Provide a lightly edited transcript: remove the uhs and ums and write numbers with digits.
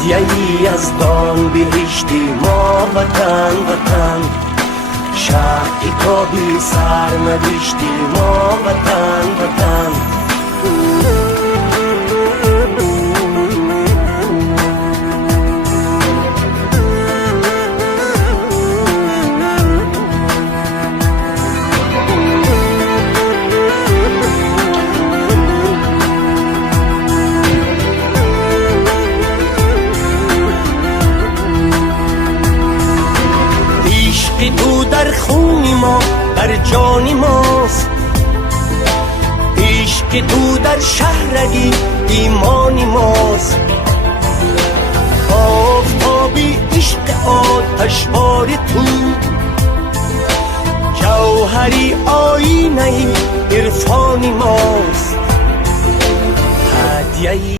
هدیه‌ای از دان بهشتی ما وطن وطن، شهری که بی سر نداشتی ما وطن وطن. تو در خونی ما در جانی ماست، عشق تو در شهرگی ایمانی ماست. آفتابی عشق آتشبار تو، جوهری آینه عرفانی ماست. هدیه‌ای